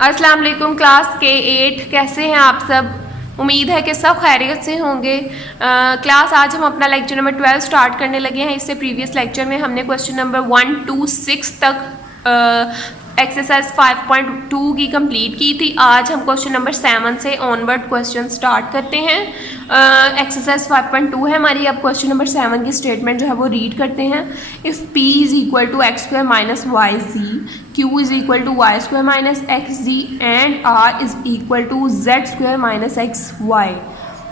अस्सलाम वालेकुम क्लास के 8 कैसे हैं आप सब। उम्मीद है कि सब खैरियत से होंगे। क्लास आज हम अपना लेक्चर नंबर 12 स्टार्ट करने लगे हैं। इससे प्रीवियस लेक्चर में हमने क्वेश्चन नंबर 1 to 6 तक एक्सरसाइज 5.2 की कंप्लीट की थी। आज हम क्वेश्चन नंबर 7 से ऑनवर्ड क्वेश्चन स्टार्ट करते हैं। एक्सरसाइज 5.2 है हमारी। अब क्वेश्चन नंबर 7 की स्टेटमेंट जो है वो रीड करते हैं। If p is equal to x square minus y z, q is equal to y square minus x z and r is equal to z square minus x y,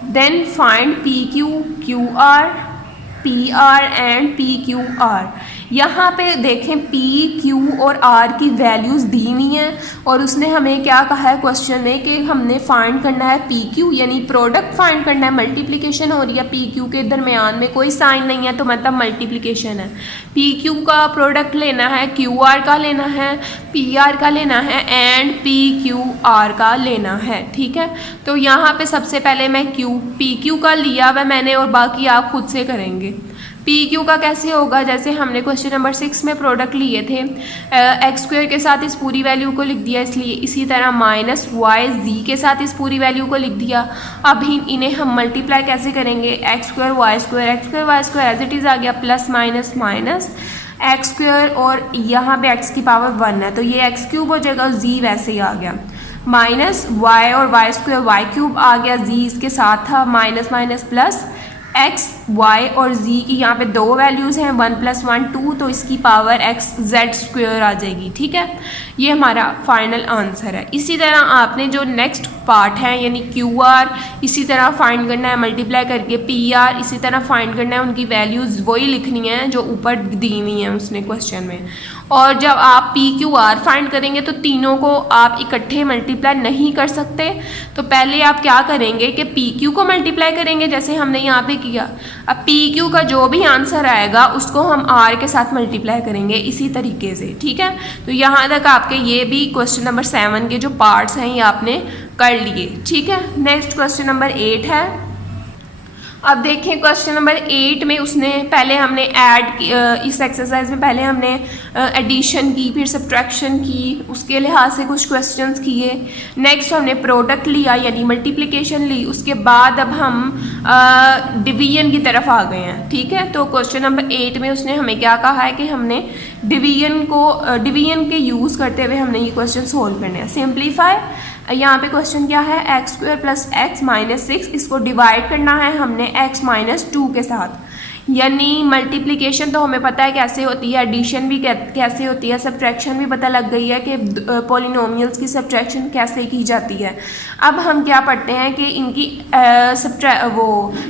then find p q q r p r and p q r. यहाँ पे देखें p q और r की values दी हुई हैं और उसने हमें क्या कहा है क्वेश्चन में कि हमने फाइंड करना है पी क्यू, यानी प्रोडक्ट फाइंड करना है। मल्टीप्लिकेशन हो रही है, पी क्यू के दरमियान में कोई साइन नहीं है तो मतलब मल्टीप्लिकेशन है। पी क्यू का प्रोडक्ट लेना है, क्यू आर का लेना है, पी आर का लेना है एंड पी क्यू आर का लेना है। ठीक है, तो यहाँ पे सबसे पहले मैं पी क्यू का लिया वह मैंने और बाकी आप खुद से करेंगे। पी क्यू का कैसे होगा, जैसे हमने क्वेश्चन नंबर 6 में प्रोडक्ट लिए थे, एक्स स्क्वायर के साथ इस पूरी वैल्यू को लिख दिया, इसलिए इसी तरह माइनस वाई जी के साथ इस पूरी वैल्यू को लिख दिया। अब इन्हें हम मल्टीप्लाई कैसे करेंगे, x square y square as it is आ गया, plus minus minus x square और यहाँ पे एक्स की पावर 1 है तो ये एक्स क्यूब हो जाएगा, जी वैसे ही आ गया, माइनस वाई और वाई स्क्वायर वाई क्यूब आ गया, जी इसके साथ था, minus minus plus x y और जी की यहाँ पे दो वैल्यूज़ हैं, 1 + 1 2, तो इसकी पावर एक्स जेड स्क्वायर आ जाएगी। ठीक है, ये हमारा फाइनल आंसर है। इसी तरह आपने जो नेक्स्ट पार्ट है यानी क्यू आर इसी तरह फाइंड करना है मल्टीप्लाई करके, पी आर इसी तरह फाइंड करना है, उनकी वैल्यूज़ वही लिखनी है जो ऊपर दी हुई हैं उसने क्वेश्चन में। और जब आप पी क्यू आर फाइंड करेंगे तो तीनों को आप इकट्ठे मल्टीप्लाई नहीं कर सकते, तो पहले आप क्या करेंगे कि पी क्यू को मल्टीप्लाई करेंगे जैसे हमने यहाँ पे किया। अब पी क्यू का जो भी आंसर आएगा उसको हम आर के साथ मल्टीप्लाई करेंगे इसी तरीके से। ठीक है, तो यहाँ तक आपके ये भी क्वेश्चन नंबर 7 के जो पार्ट्स हैं ये आपने कर लिए। ठीक है, नेक्स्ट क्वेश्चन नंबर 8 है। अब देखें क्वेश्चन नंबर 8 में उसने पहले हमने इस एक्सरसाइज में पहले हमने एडिशन की, फिर सब्ट्रैक्शन की, उसके लिहाज से कुछ क्वेश्चंस किए। नेक्स्ट हमने प्रोडक्ट लिया यानी मल्टीप्लिकेशन ली, उसके बाद अब हम डिवीजन की तरफ आ गए हैं। ठीक है, तो क्वेश्चन नंबर 8 में उसने हमें क्या कहा है कि हमने डिवीजन के यूज़ करते हुए हमने ये क्वेश्चन सोल्व करने हैं। सिंप्लीफाई, यहाँ पे क्वेश्चन क्या है, x square plus x minus 6, इसको डिवाइड करना है हमने एक्स माइनस 2 के साथ। यानी मल्टीप्लिकेशन तो हमें पता है कैसे होती है, एडिशन भी कैसे होती है, सब्ट्रैक्शन भी पता लग गई है कि पॉलिनोमियल्स की सब्ट्रैक्शन कैसे की जाती है। अब हम क्या पढ़ते हैं कि इनकी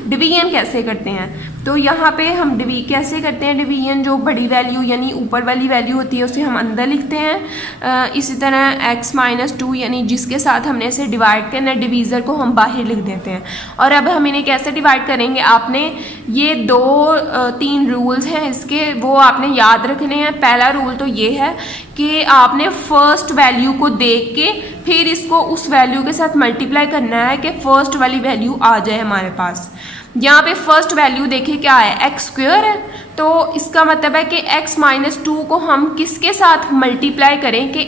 डिवीजन कैसे करते हैं। तो यहाँ पे हम कैसे करते हैं डिवीजन, जो बड़ी वैल्यू यानी ऊपर वाली वैल्यू होती है उसे हम अंदर लिखते हैं। इसी तरह x माइनस 2 यानी जिसके साथ हमने इसे डिवाइड करना है, डिवीज़र को हम बाहर लिख देते हैं। और अब हम इन्हें कैसे डिवाइड करेंगे, आपने ये 2-3 रूल्स हैं इसके, वो आपने याद रखने हैं। पहला रूल तो ये है कि आपने फर्स्ट वैल्यू को देख के फिर इसको उस वैल्यू के साथ मल्टीप्लाई करना है कि फर्स्ट वाली वैल्यू आ जाए हमारे पास। यहाँ पे फर्स्ट वैल्यू देखिए क्या है, एक्स स्क्वायर है, तो इसका मतलब है कि x माइनस 2 को हम किसके साथ मल्टीप्लाई करें कि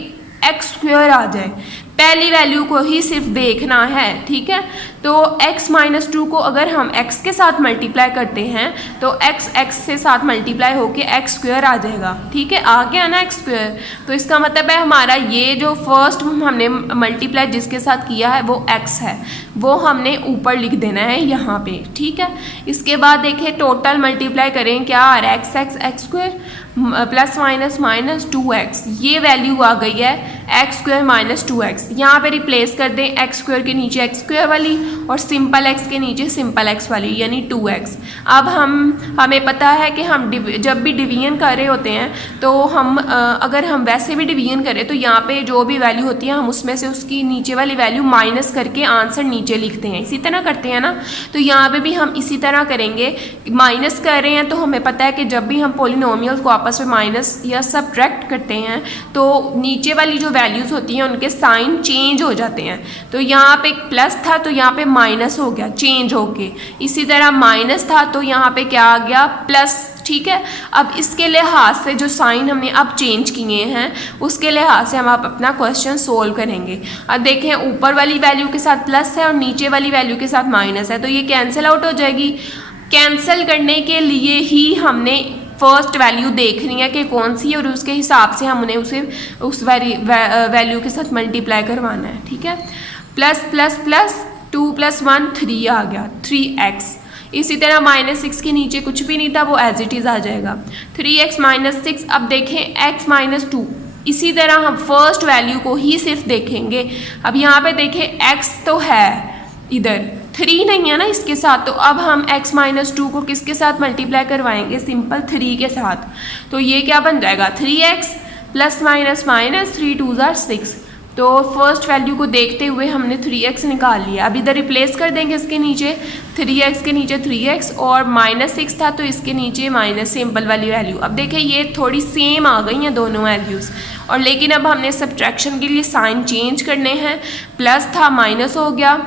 एक्स स्क्वायर आ जाए। पहली वैल्यू को ही सिर्फ देखना है। ठीक है, तो x माइनस 2 को अगर हम x के साथ मल्टीप्लाई करते हैं तो x से साथ मल्टीप्लाई होके एक्स स्क्वायर आ जाएगा। ठीक है, आ गया ना एक्स स्क्वायर, तो इसका मतलब है हमारा ये जो फर्स्ट हमने मल्टीप्लाई जिसके साथ किया है वो x है, वो हमने ऊपर लिख देना है यहाँ पे। ठीक है, इसके बाद देखिए टोटल मल्टीप्लाई करें, क्या आ रहा है x square plus minus minus 2x, ये वैल्यू आ गई है एक्स स्क्वायर माइनस 2x। यहाँ पे रिप्लेस कर दें एक्स स्क्वायर के नीचे एक्स स्क्वायर वाली और सिंपल x के नीचे सिंपल x वाली यानी 2x। अब हमें पता है कि हम जब भी डिवीजन कर रहे होते हैं तो हम अगर हम वैसे भी डिवीजन करें तो यहाँ पे जो भी वैल्यू होती है हम उसमें से उसकी नीचे वाली वैल्यू माइनस करके आंसर नीचे लिखते हैं, इसी तरह करते हैं ना। तो यहाँ पे भी हम इसी तरह करेंगे, माइनस कर रहे हैं तो हमें पता है कि जब भी हम पॉलिनोमियल्स को आपस में माइनस या सब्ट्रैक्ट करते हैं तो नीचे वाली जो वैल्यूज़ होती हैं उनके साइन चेंज हो जाते हैं। तो यहाँ पे प्लस था तो यहाँ पे माइनस हो गया चेंज होके, इसी तरह माइनस था तो यहाँ पे क्या आ गया प्लस। ठीक है। अब इसके लिहाज से जो साइन हमने अब चेंज किए हैं उसके लिहाज से हम आप अपना क्वेश्चन सोल्व करेंगे। अब देखें ऊपर वाली वैल्यू के साथ प्लस है और नीचे वाली वैल्यू के साथ माइनस है, तो ये कैंसिल आउट हो जाएगी। कैंसिल करने के लिए ही हमने फर्स्ट वैल्यू देखनी है कि कौन सी है और उसके हिसाब से हमने उसे उस वैल्यू के साथ मल्टीप्लाई करवाना है, ठीक है। प्लस प्लस प्लस 2 + 1 3 आ गया, 3x। इसी तरह -6 के नीचे कुछ भी नहीं था, वो एज इट इज़ आ जाएगा 3x - 6। अब देखें x - 2, इसी तरह हम फर्स्ट वैल्यू को ही सिर्फ देखेंगे। अब यहाँ पे देखें x तो है, इधर 3 नहीं है ना इसके साथ, तो अब हम x - 2 को किसके साथ मल्टीप्लाई करवाएंगे? सिंपल 3 के साथ। तो ये क्या बन जाएगा 3x ± 3 2 = 6। तो फर्स्ट वैल्यू को देखते हुए हमने 3x निकाल लिया। अब इधर रिप्लेस कर देंगे इसके नीचे, 3x के नीचे 3x और -6 था तो इसके नीचे माइनस सिंपल वाली वैल्यू। अब देखें ये थोड़ी सेम आ गई हैं दोनों वैल्यूज़, और लेकिन अब हमने सब्ट्रैक्शन के लिए साइन चेंज करने हैं। प्लस था माइनस हो गया,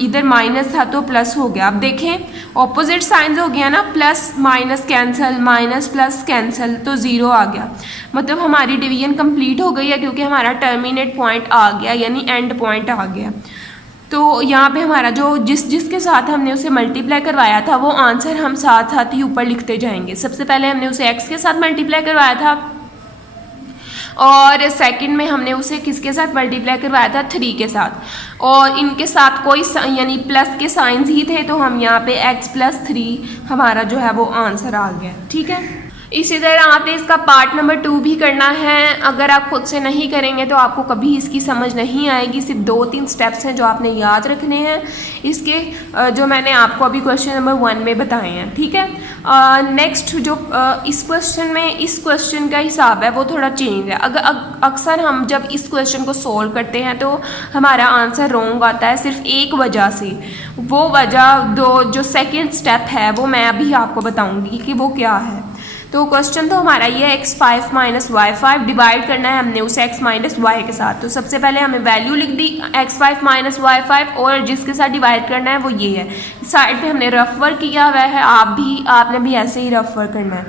इधर माइनस था तो प्लस हो गया। अब देखें ऑपोजिट साइंस हो गया ना, plus minus cancel, minus plus cancel, तो ज़ीरो आ गया। मतलब हमारी डिवीजन कंप्लीट हो गई है क्योंकि हमारा टर्मिनेट पॉइंट आ गया, यानी एंड पॉइंट आ गया। तो यहाँ पे हमारा जो जिसके साथ हमने उसे मल्टीप्लाई करवाया था वो आंसर हम साथ साथ ही ऊपर लिखते जाएंगे। सबसे पहले हमने उसे x के साथ मल्टीप्लाई करवाया था और सेकंड में हमने उसे किसके साथ मल्टीप्लाई करवाया था? 3 के साथ, और इनके साथ कोई यानी प्लस के साइंस ही थे, तो हम यहाँ पे x + 3 हमारा जो है वो आंसर आ गया, ठीक है। इसी तरह आपने इसका पार्ट नंबर 2 भी करना है। अगर आप खुद से नहीं करेंगे तो आपको कभी इसकी समझ नहीं आएगी। सिर्फ 2-3 स्टेप्स हैं जो आपने याद रखने हैं इसके, जो मैंने आपको अभी क्वेश्चन नंबर 1 में बताए हैं, ठीक है। नेक्स्ट जो इस क्वेश्चन में इस क्वेश्चन का हिसाब है वो थोड़ा चेंज है। अक्सर हम जब इस क्वेश्चन को सॉल्व करते हैं तो हमारा आंसर रॉन्ग आता है सिर्फ एक वजह से। वो वजह जो सेकेंड स्टेप है वो मैं अभी आपको बताऊँगी कि वो क्या है। तो क्वेश्चन तो हमारा ये x5 - y5 डिवाइड करना है हमने उसे x - y के साथ। तो सबसे पहले हमें वैल्यू लिख दी x5 - y5 और जिसके साथ डिवाइड करना है वो ये है। साइड पे हमने रफ वर्क किया हुआ है, आपने भी ऐसे ही रफ वर्क करना है।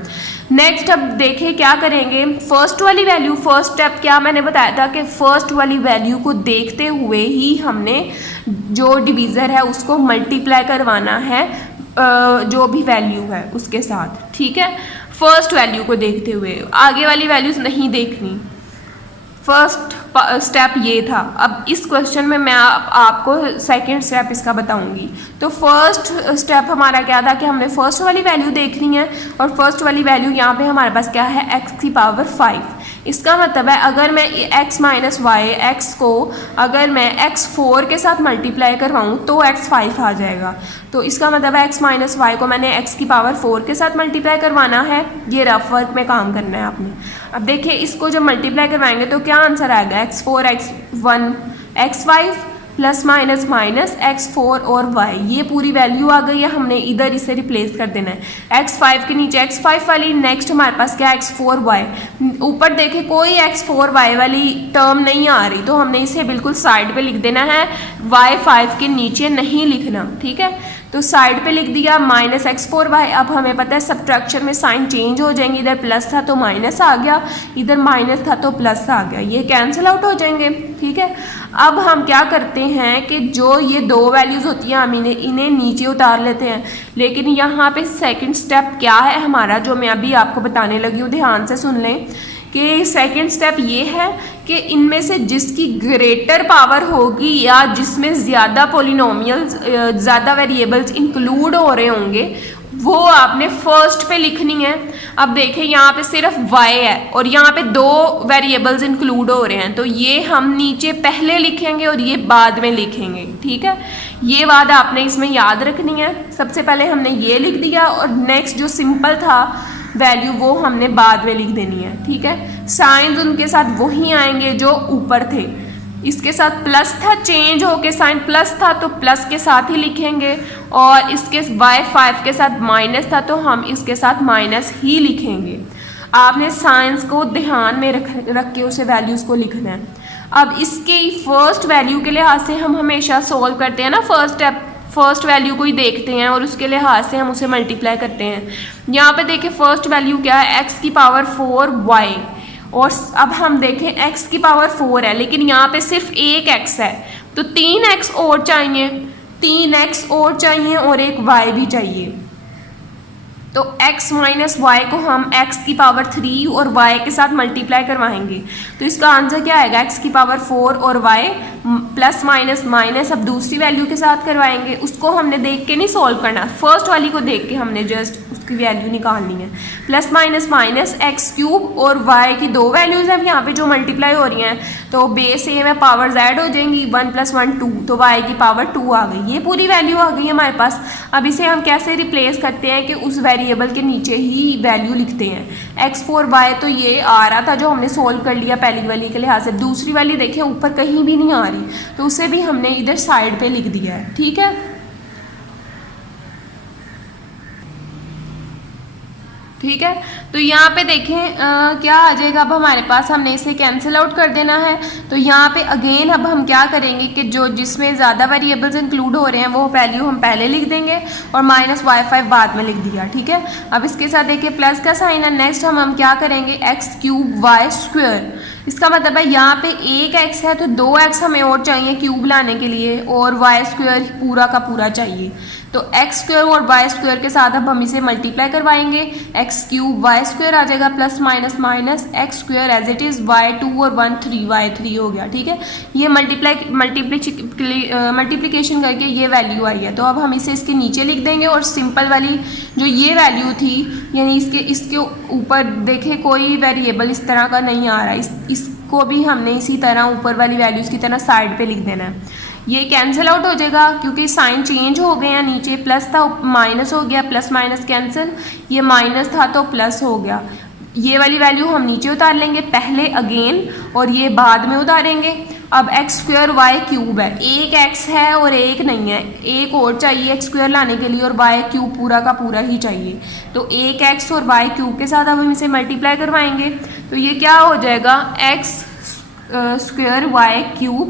नेक्स्ट अब देखें क्या करेंगे। फर्स्ट वाली वैल्यू, फर्स्ट स्टेप क्या मैंने बताया था कि फर्स्ट वाली वैल्यू को देखते हुए ही हमने जो डिवीज़र है उसको मल्टीप्लाई करवाना है जो भी वैल्यू है उसके साथ, ठीक है। फर्स्ट वैल्यू को देखते हुए, आगे वाली वैल्यूज़ नहीं देखनी। फर्स्ट स्टेप ये था। अब इस क्वेश्चन में मैं आपको सेकंड स्टेप इसका बताऊंगी। तो फर्स्ट स्टेप हमारा क्या था कि हमने फर्स्ट वाली वैल्यू देखनी है, और फर्स्ट वाली वैल्यू यहाँ पे हमारे पास क्या है x⁵। इसका मतलब है अगर मैं x - y x को अगर मैं x4 के साथ मल्टीप्लाई करवाऊँ तो x5 आ जाएगा। तो इसका मतलब है x - y को मैंने x⁴ के साथ मल्टीप्लाई करवाना है। ये रफ वर्क में काम करना है आपने। अब देखिए इसको जब मल्टीप्लाई करवाएंगे तो क्या आंसर आएगा? x4 x1 x5 plus minus minus x4 और y, ये पूरी वैल्यू आ गई है। हमने इधर इसे रिप्लेस कर देना है x5 के नीचे x5 वाली। नेक्स्ट हमारे पास क्या है? x4y। ऊपर देखें कोई x4y वाली टर्म नहीं आ रही, तो हमने इसे बिल्कुल साइड पे लिख देना है, y5 के नीचे नहीं लिखना, ठीक है। तो साइड पे लिख दिया -x4y। अब हमें पता है सब्ट्रैक्शन में साइन चेंज हो जाएंगे, इधर प्लस था तो माइनस आ गया, इधर माइनस था तो प्लस आ गया, ये कैंसिल आउट हो जाएंगे, ठीक है। अब हम क्या करते हैं कि जो ये दो वैल्यूज़ होती हैं हम इन्हें नीचे उतार लेते हैं। लेकिन यहाँ पे सेकंड स्टेप क्या है हमारा, जो मैं अभी आपको बताने लगी हूँ, ध्यान से सुन लें कि सेकंड स्टेप ये है कि इनमें से जिसकी ग्रेटर पावर होगी या जिसमें ज़्यादा पॉलिनोमियल्स, ज़्यादा वेरिएबल्स इंक्लूड हो रहे होंगे, वो आपने फर्स्ट पे लिखनी है। अब देखें यहाँ पे सिर्फ y है और यहाँ पे दो वेरिएबल्स इंक्लूड हो रहे हैं, तो ये हम नीचे पहले लिखेंगे और ये बाद में लिखेंगे, ठीक है। ये बात आपने इसमें याद रखनी है। सबसे पहले हमने ये लिख दिया और नेक्स्ट जो सिंपल था वैल्यू वो हमने बाद में लिख देनी है, ठीक है। साइंस उनके साथ वही आएंगे जो ऊपर थे। इसके साथ प्लस था, चेंज होके साइन प्लस था तो प्लस के साथ ही लिखेंगे, और इसके y5 के साथ माइनस था तो हम इसके साथ माइनस ही लिखेंगे। आपने साइंस को ध्यान में रख के उसे वैल्यूज़ को लिखना है। अब इसके फर्स्ट वैल्यू के लिहाज से हम हमेशा सोल्व करते हैं ना, फर्स्ट स्टेप फर्स्ट वैल्यू को ही देखते हैं और उसके लिहाज से हम उसे मल्टीप्लाई करते हैं। यहाँ पे देखें फर्स्ट वैल्यू क्या है, x की पावर 4 y, और अब हम देखें x की पावर 4 है लेकिन यहाँ पे सिर्फ एक x है, तो 3x और चाहिए, 3x और चाहिए और एक y भी चाहिए। तो x माइनस वाई को हम x की पावर 3 और y के साथ मल्टीप्लाई करवाएंगे, तो इसका आंसर क्या आएगा, x की पावर 4 और y प्लस माइनस माइनस अब दूसरी वैल्यू के साथ करवाएंगे। उसको हमने देख के नहीं सॉल्व करना, फर्स्ट वाली को देख के हमने जस्ट उसकी वैल्यू निकालनी है। Plus minus minus x cube और y की दो वैल्यूज़ हैं यहाँ पे जो मल्टीप्लाई हो रही हैं, तो बेस सेम है, पावर z हो जाएंगी, 1 + 1 2, तो y की पावर 2 आ गई। ये पूरी वैल्यू आ गई हमारे पास। अब इसे हम कैसे रिप्लेस करते हैं कि उस वेरिएबल के नीचे ही वैल्यू लिखते हैं। x4y तो ये आ रहा था जो हमने सोल्व कर लिया पहली वाली के लिहाज से, दूसरी वाली देखें ऊपर कहीं भी नहीं आ रही, तो उसे भी हमने इधर साइड पे लिख दिया है। ठीक है, ठीक है, तो यहाँ पे देखें क्या आ जाएगा, अब हमारे पास हमने इसे कैंसिल आउट कर देना है। तो यहाँ पे अगेन अब हम क्या करेंगे कि जो जिसमें ज़्यादा वेरिएबल्स इंक्लूड हो रहे हैं वो वैल्यू हम पहले लिख देंगे और -y5 बाद में लिख दिया। ठीक है, अब इसके साथ देखिए प्लस का साइन है, नेक्स्ट हम क्या करेंगे, x³ y²। इसका मतलब है यहाँ पे एक x है तो 2x हमें और चाहिए क्यूब लाने के लिए, और y² पूरा का पूरा चाहिए, तो x² और y² के साथ अब हम इसे मल्टीप्लाई करवाएंगे, x³ y² आ जाएगा plus minus minus x² as it is y2 और 1 3 y3 हो गया। ठीक है, ये मल्टीप्लिकेशन करके ये वैल्यू आई है, तो अब हम इसे इसके नीचे लिख देंगे और सिंपल वाली जो ये वैल्यू थी यानी इसके ऊपर देखें कोई वेरिएबल इस तरह का नहीं आ रहा, इसको भी हमने इसी तरह ऊपर वाली वैल्यूज़ की तरह साइड पे लिख देना है। ये कैंसिल आउट हो जाएगा क्योंकि साइन चेंज हो गए हैं, नीचे प्लस था माइनस हो गया, प्लस माइनस कैंसिल, ये माइनस था तो प्लस हो गया। ये वाली वैल्यू हम नीचे उतार लेंगे पहले अगेन और ये बाद में उतारेंगे। अब x² y³ है, एक x है और एक नहीं है, एक और चाहिए x² लाने के लिए और y³ पूरा का पूरा ही चाहिए, तो एक x और y³ के साथ अब हम इसे मल्टीप्लाई करवाएंगे, तो ये क्या हो जाएगा, x² y³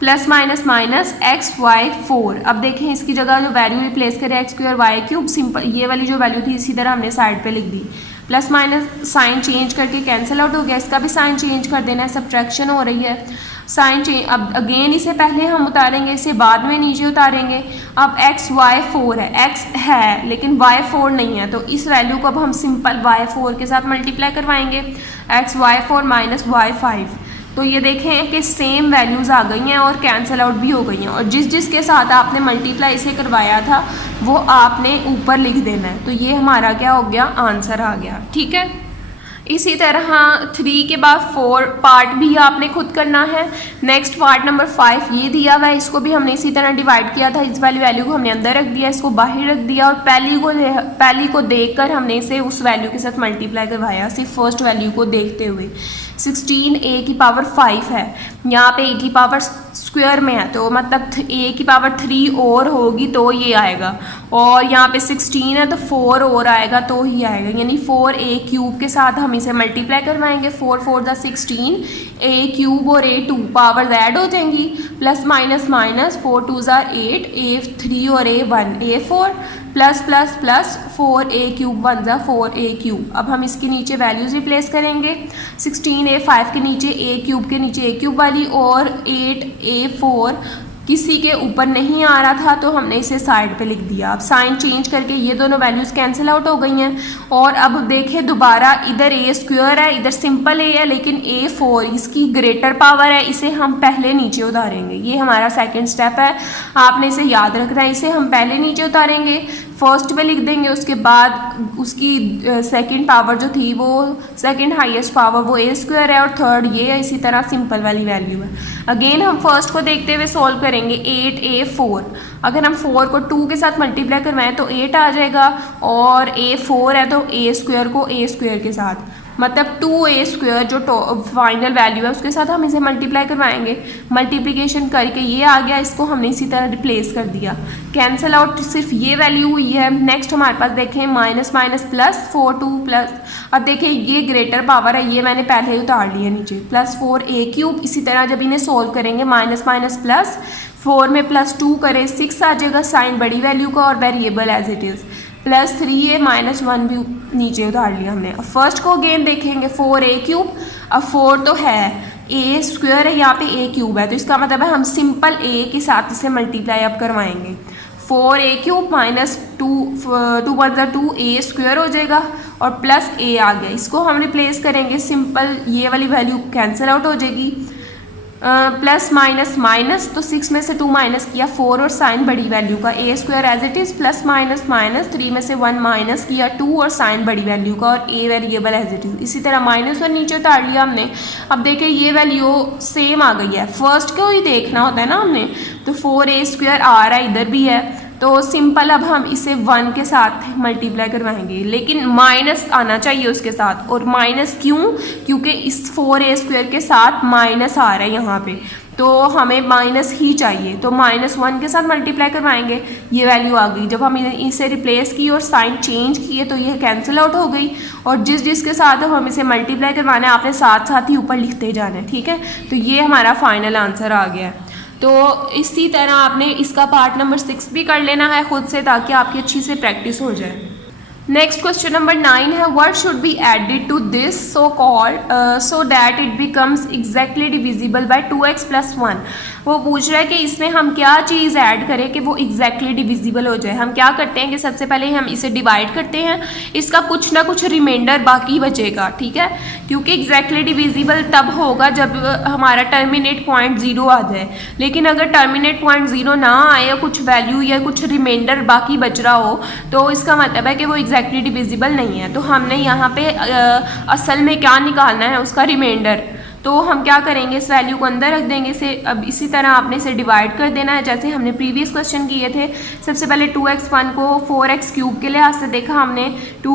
plus minus minus xy4। अब देखें इसकी जगह जो वैल्यू रिप्लेस करें x² y³, सिंपल ये वाली जो वैल्यू थी इसी तरह हमने साइड पे लिख दी, प्लस माइनस साइन चेंज करके कैंसिल आउट हो गया, इसका भी साइन चेंज कर देना है, सब्ट्रैक्शन हो रही है, साइन चेंज। अब अगेन इसे पहले हम उतारेंगे, इसे बाद में नीचे उतारेंगे। अब xy4 है, x है लेकिन y4 नहीं है, तो इस वैल्यू को अब हम सिंपल y4 के साथ मल्टीप्लाई करवाएंगे, xy4 माइनस y5, तो ये देखें कि सेम वैल्यूज़ आ गई हैं और कैंसिल आउट भी हो गई हैं, और जिसके साथ आपने मल्टीप्लाई इसे करवाया था वो आपने ऊपर लिख देना है, तो ये हमारा क्या हो गया, आंसर आ गया। ठीक है, इसी तरह 3 के बाद 4 पार्ट भी आपने खुद करना है। नेक्स्ट पार्ट नंबर 5 ये दिया हुआ है, इसको भी हमने इसी तरह डिवाइड किया था, इस वाली वैल्यू को हमने अंदर रख दिया, इसको बाहर रख दिया और पहली को देखकर हमने इसे उस वैल्यू के साथ मल्टीप्लाई करवाया, सिर्फ फर्स्ट वैल्यू को देखते हुए। 16 a की पावर 5 है, यहाँ पे a की पावर स्क्वायर में है, तो मतलब a की पावर 3 और होगी तो ये आएगा, और यहाँ पे 16 है तो 4 और आएगा तो ही आएगा, यानी 4a³ के साथ हम इसे मल्टीप्लाई करवाएंगे, 4 4 = 16, a³ और a2 पावर ऐड हो जाएंगी, प्लस माइनस माइनस 4 2 = 8, a3 और a1 a4 plus plus plus 4a³ 1 = 4a³। अब हम इसके नीचे वैल्यूज़ रिप्लेस करेंगे, 16a5 के नीचे a³ के नीचे a³ वाली और 8a4 किसी के ऊपर नहीं आ रहा था तो हमने इसे साइड पे लिख दिया। अब साइन चेंज करके ये दोनों वैल्यूज़ कैंसिल आउट हो गई हैं, और अब देखें दोबारा इधर a² है, इधर सिंपल a है, लेकिन a4 इसकी ग्रेटर पावर है, इसे हम पहले नीचे उतारेंगे, ये हमारा सेकंड स्टेप है, आपने इसे याद रखना है, इसे हम पहले नीचे उतारेंगे, फर्स्ट पे लिख देंगे, उसके बाद उसकी सेकंड पावर जो थी वो सेकंड हाईएस्ट पावर वो a² है और थर्ड ये है, इसी तरह सिंपल वाली वैल्यू है। अगेन हम फर्स्ट को देखते हुए सॉल्व करेंगे, 8a4, अगर हम 4 को 2 के साथ मल्टीप्लाई करवाएं तो 8 आ जाएगा, और a4 है तो a² को a² के साथ, मतलब 2a² जो फाइनल वैल्यू है उसके साथ हम इसे मल्टीप्लाई करवाएंगे, मल्टीप्लिकेशन करके ये आ गया, इसको हमने इसी तरह रिप्लेस कर दिया, कैंसिल आउट सिर्फ ये वैल्यू हुई है। नेक्स्ट हमारे पास देखें माइनस माइनस प्लस 4 2 प्लस, अब देखें ये ग्रेटर पावर है, ये मैंने पहले ही उतार लिया नीचे, प्लस 4a³, इसी तरह जब इन्हें सोल्व करेंगे माइनस माइनस प्लस 4 में +2 करें 6 आ जाएगा साइन बड़ी वैल्यू का और वेरिएबल एज इट इज़, +3 -1 भी नीचे उतार लिया हमने। अब फर्स्ट को अगेन देखेंगे 4a³। अब 4 तो है, a स्क्वायर है, यहाँ पे a³ है, तो इसका मतलब है हम सिंपल a के साथ इसे मल्टीप्लाई अब करवाएंगे। 4a³ -2 × 2 a स्क्वायर हो जाएगा और प्लस a आ गया, इसको हम रिप्लेस करेंगे सिंपल, ये वाली वैल्यू कैंसिल आउट हो जाएगी। प्लस माइनस माइनस, तो 6 में से 2 माइनस किया 4 और साइन बड़ी वैल्यू का a square as it is, plus minus minus 3 में से 1 माइनस किया 2 और साइन बड़ी वैल्यू का और a variable as it is. इसी तरह -1 नीचे उतार लिया हमने। अब देखें ये वैल्यू सेम आ गई है, फर्स्ट को ही देखना होता है ना हमने, तो 4a² आ रहा है, इधर भी है, तो सिंपल अब हम इसे 1 के साथ मल्टीप्लाई करवाएंगे, लेकिन माइनस आना चाहिए उसके साथ। और माइनस क्यों? क्योंकि इस 4a² के साथ माइनस आ रहा है यहाँ पे, तो हमें माइनस ही चाहिए, तो -1 के साथ मल्टीप्लाई करवाएंगे। ये वैल्यू आ गई। जब हम इसे रिप्लेस की और साइन चेंज किए तो ये कैंसिल आउट हो गई, और जिसके साथ हम इसे मल्टीप्लाई करवाना है आपने साथ साथ ही ऊपर लिखते जाना है, ठीक है। तो ये हमारा फाइनल आंसर आ गया है। तो इसी तरह आपने इसका पार्ट नंबर 6 भी कर लेना है खुद से, ताकि आपकी अच्छी से प्रैक्टिस हो जाए। नेक्स्ट क्वेश्चन नंबर 9 है, what should be added to this so called so that it becomes exactly divisible by 2x + 1। वो पूछ रहा है कि इसमें हम क्या चीज़ ऐड करें कि वो एग्जैक्टली डिविजिबल हो जाए। हम क्या करते हैं कि सबसे पहले हम इसे डिवाइड करते हैं, इसका कुछ ना कुछ रिमाइंडर बाकी बचेगा, ठीक है, क्योंकि एग्जैक्टली डिविजिबल तब होगा जब हमारा टर्मिनेट पॉइंट 0 आ जाए। लेकिन अगर टर्मिनेट पॉइंट 0 ना आए, कुछ वैल्यू या कुछ रिमाइंडर बाकी बच रहा हो, तो इसका मतलब है कि वो एग्जैक्टली डिविजिबल नहीं है। तो हमने यहाँ पे असल में क्या निकालना है, उसका रिमाइंडर। तो हम क्या करेंगे, इस वैल्यू को अंदर रख देंगे इसे। अब इसी तरह आपने इसे डिवाइड कर देना है जैसे हमने प्रीवियस क्वेश्चन किए थे। सबसे पहले 2x1 को 4x³ के लिहाज से देखा हमने 2,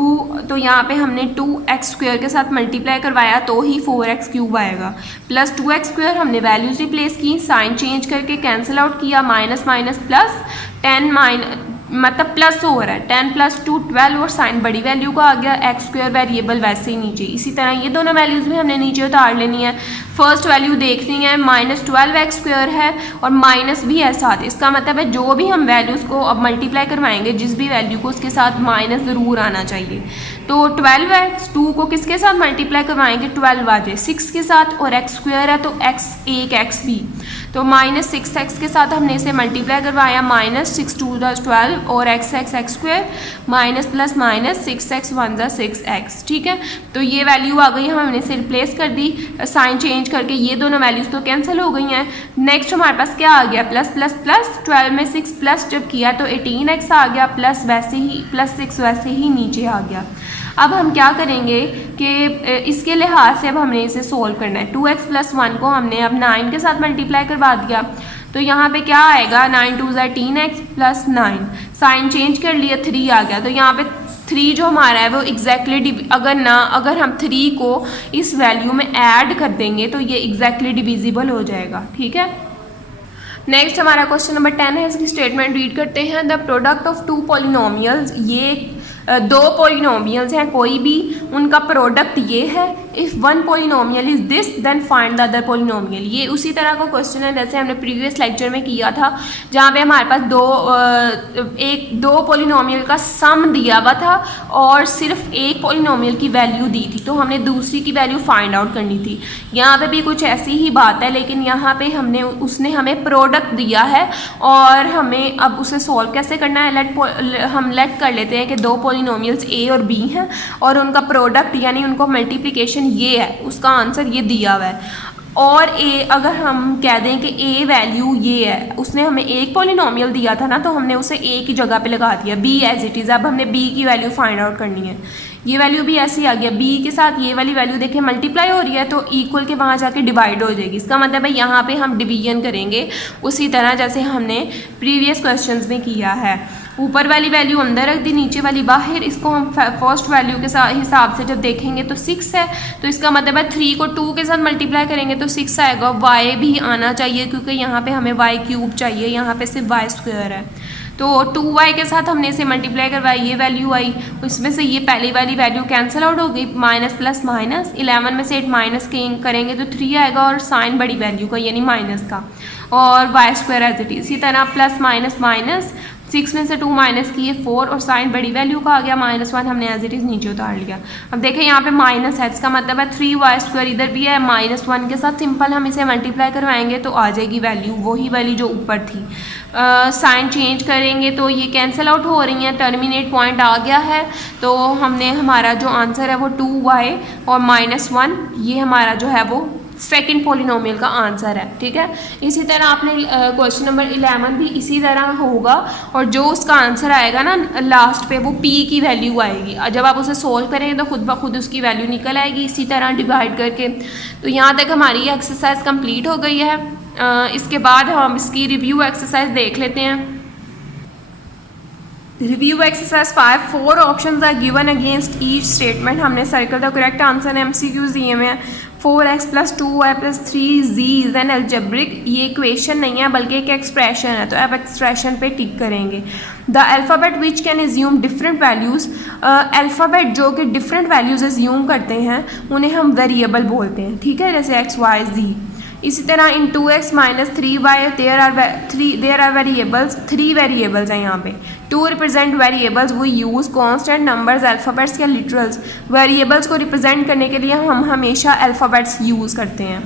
तो यहाँ पे हमने 2x² के साथ मल्टीप्लाई करवाया तो ही 4x³ आएगा, प्लस 2x² हमने वैल्यूज रिप्लेस की, साइन चेंज करके कैंसिल आउट किया, माइनस माइनस प्लस 10 मतलब प्लस हो रहा है, 10 + 2 12 और साइन बड़ी वैल्यू का आ गया, x² वेरिएबल वैसे ही नीचे। इसी तरह ये दोनों वैल्यूज़ भी हमने नीचे उतार लेनी है। फर्स्ट वैल्यू देखनी है, -12x² है और माइनस भी है साथ। इसका मतलब है जो भी हम वैल्यूज़ को अब मल्टीप्लाई करवाएंगे, जिस भी वैल्यू को उसके साथ माइनस ज़रूर आना चाहिए। तो 12x2 को किसके साथ मल्टीप्लाई करवाएंगे, 12 आ जाए 6 के साथ, और x² है तो x एक x भी, तो -6x के साथ हमने इसे मल्टीप्लाई करवाया, -6 × 2 = 12 और x² minus plus minus 6x 1 = 6x, ठीक है। तो ये वैल्यू आ गई, हमने इसे रिप्लेस कर दी साइन चेंज करके, ये दोनों वैल्यूज़ तो कैंसिल हो गई हैं। नेक्स्ट हमारे पास क्या आ गया, प्लस प्लस प्लस 12 में 6 प्लस जब किया तो 18x आ गया, प्लस वैसे ही +6 वैसे ही नीचे आ गया। अब हम क्या करेंगे कि इसके लिहाज से अब हमने इसे सोल्व करना है। 2x + 1 को हमने अब 9 के साथ मल्टीप्लाई करवा दिया, तो यहाँ पे क्या आएगा, 9 × 2 = 18x + 9, साइन चेंज कर लिया 3 आ गया। तो यहाँ पे 3 जो हमारा है वो एग्जैक्टली अगर हम 3 को इस वैल्यू में ऐड कर देंगे तो ये एग्जैक्टली डिविजिबल हो जाएगा, ठीक है। नेक्स्ट हमारा क्वेश्चन नंबर 10 है, इसकी स्टेटमेंट रीड करते हैं। द प्रोडक्ट ऑफ 2 पॉलिनोमियल्स, ये 2 पॉलिनोमियल्स हैं कोई भी, उनका प्रोडक्ट ये है। If one polynomial is this then find the other polynomial. ये उसी तरह का क्वेश्चन है जैसे हमने प्रीवियस लेक्चर में किया था, जहाँ पे हमारे पास दो पॉलिनोमियल का सम दिया हुआ था और सिर्फ एक पॉलिनोमियल की वैल्यू दी थी, तो हमने दूसरी की वैल्यू फाइंड आउट करनी थी। यहाँ पे भी कुछ ऐसी ही बात है, लेकिन यहाँ पे उसने हमें प्रोडक्ट दिया है और हमें अब उसे सॉल्व कैसे करना है। हम लेट कर लेते हैं कि 2 पॉलिनोमियल्स a और b हैं और उनका प्रोडक्ट यानी उनको मल्टीप्लिकेशन ये है, उसका आंसर ये दिया हुआ है। और a अगर हम कह दें कि a वैल्यू ये है, उसने हमें एक पॉलिनोमियल दिया था ना, तो हमने उसे a की जगह पे लगा दिया, b एज इट इज़। अब हमने b की वैल्यू फाइंड आउट करनी है। ये वैल्यू भी ऐसी आ गया, b के साथ ये वाली वैल्यू देखें मल्टीप्लाई हो रही है तो इक्वल के वहाँ जाके डिवाइड हो जाएगी। इसका मतलब है यहाँ पे हम डिवीजन करेंगे उसी तरह जैसे हमने प्रीवियस क्वेश्चंस में किया है। ऊपर वाली वैल्यू अंदर रख दी, नीचे वाली बाहर। इसको हम फर्स्ट वैल्यू के हिसाब से जब देखेंगे तो 6 है, तो इसका मतलब है 3 को 2 के साथ मल्टीप्लाई करेंगे तो 6 आएगा। y भी आना चाहिए क्योंकि यहाँ पे हमें y³ चाहिए, यहाँ पे सिर्फ y² है। तो 2y के साथ हमने इसे मल्टीप्लाई करवाया, ये वैल्यू आई, इसमें से ये पहली वाली वैल्यू कैंसिल आउट हो गई, माइनस प्लस माइनस, 11 में से 8 माइनस करेंगे तो 3 आएगा और साइन बड़ी वैल्यू का यानी माइनस का, और y square as it is. इसी तरह प्लस माइनस माइनस, 6 में से 2 माइनस किए 4 और साइन बड़ी वैल्यू का आ गया -1, हमने एज इट इज़ नीचे उतार लिया। अब देखें यहाँ पे माइनस है, इसका मतलब है 3y² इधर भी है, -1 के साथ सिंपल हम इसे मल्टीप्लाई करवाएंगे तो आ जाएगी वैल्यू, वही वैल्यू जो ऊपर थी। साइन चेंज करेंगे तो ये कैंसिल आउट हो रही हैं, टर्मिनेट पॉइंट आ गया है, तो हमने हमारा जो आंसर है वो 2y और -1 ये हमारा जो है वो सेकंड पॉलिनोमियल का आंसर है। ठीक है, इसी तरह आपने क्वेश्चन नंबर 11 भी इसी तरह होगा, और जो उसका आंसर आएगा ना लास्ट पे वो p की वैल्यू आएगी, जब आप उसे सोल्व करेंगे तो खुद ब खुद उसकी वैल्यू निकल आएगी, इसी तरह डिवाइड करके। तो यहाँ तक हमारी ये एक्सरसाइज कंप्लीट हो गई है। इसके बाद हम इसकी रिव्यू एक्सरसाइज देख लेते हैं। Review exercise 5, 4 options are given against each statement. हमने circle the correct answer MCQs दिए हुए हैं। 4x + 2y + 3z is an algebraic, ये इक्वेशन नहीं है बल्कि एक एक्सप्रेशन है, तो आप एक्सप्रेशन पे टिक करेंगे। The alphabet which can assume different values, alphabet जो कि डिफरेंट वैल्यूज़ एज्यूम करते हैं उन्हें हम वेरिएबल बोलते हैं। ठीक है, जैसे x, y, z। इसी तरह in 2x - 3y there are variables, 3 variables हैं यहाँ पे। 2 रिप्रेजेंट वेरिएबल्स, वो यूज़ कॉन्स्टेंट नंबर्स, अल्फ़ाबेट्स या लिटरल्स। वेरिएबल्स को रिप्रेजेंट करने के लिए हम हमेशा अल्फ़ाबेट्स यूज़ करते हैं।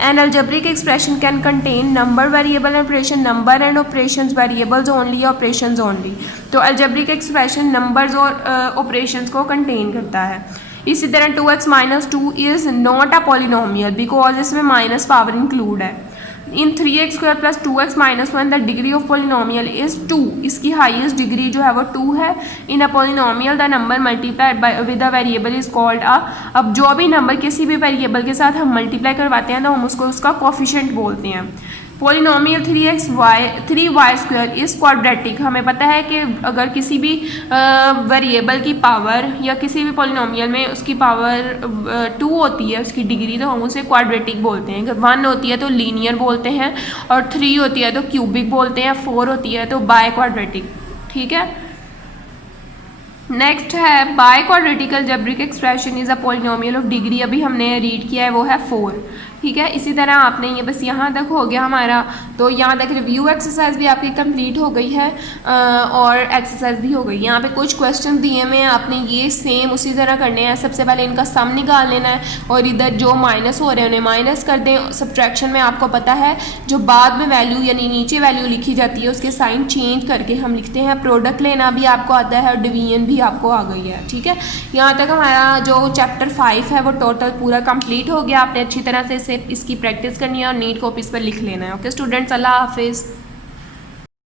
An algebraic expression can contain number variable operation, number and operations, variables only, operations only. तो अलजेब्रिक एक्सप्रेशन नंबर्स और ऑपरेशंस को कंटेन करता है। इसी तरह 2x - 2 is not a polynomial because इसमें माइनस पावर इंक्लूड है। In 3x² + 2x - 1 the degree of polynomial is 2, इसकी हाईएस्ट डिग्री जो है वो 2 है। In a polynomial the number multiplied by with a variable is called a, अब जो भी नंबर किसी भी वेरिएबल के साथ हम मल्टीप्लाई करवाते हैं तो हम उसको उसका कोफिशिएंट बोलते हैं। पॉलिनोमियल 3y² इज़ क्वाड्रेटिक, हमें पता है कि अगर किसी भी वेरिएबल की पावर या किसी भी पॉलिनोमियल में उसकी पावर 2 होती है उसकी डिग्री, तो हम उसे क्वाड्रेटिक बोलते हैं। अगर 1 होती है तो लीनियर बोलते हैं, और 3 होती है तो क्यूबिक बोलते हैं, 4 होती है तो बाय क्वाड्रेटिक। ठीक है, नेक्स्ट है by quadratic algebraic expression is a polynomial of degree, अभी हमने रीड किया है वो है 4। ठीक है, इसी तरह आपने ये बस यहाँ तक हो गया हमारा, तो यहाँ तक रिव्यू एक्सरसाइज भी आपकी कंप्लीट हो गई है और एक्सरसाइज भी हो गई। यहाँ पे कुछ क्वेश्चन दिए हुए हैं, आपने ये सेम उसी तरह करने हैं। सबसे पहले इनका सम निकाल लेना है और इधर जो माइनस हो रहे हैं उन्हें माइनस कर दें। सब्ट्रैक्शन में आपको पता है जो बाद में वैल्यू यानी नीचे वैल्यू लिखी जाती है उसके साइन चेंज करके हम लिखते हैं। प्रोडक्ट लेना भी आपको आता है और डिवीजन भी आपको आ गई है। ठीक है, यहाँ तक हमारा जो चैप्टर 5 है वो टोटल पूरा कंप्लीट हो गया। आपने अच्छी तरह से इसकी प्रैक्टिस करनी है और नीट कॉपीज़ पर लिख लेना है। ओके स्टूडेंट्स, अल्लाह हाफिज़।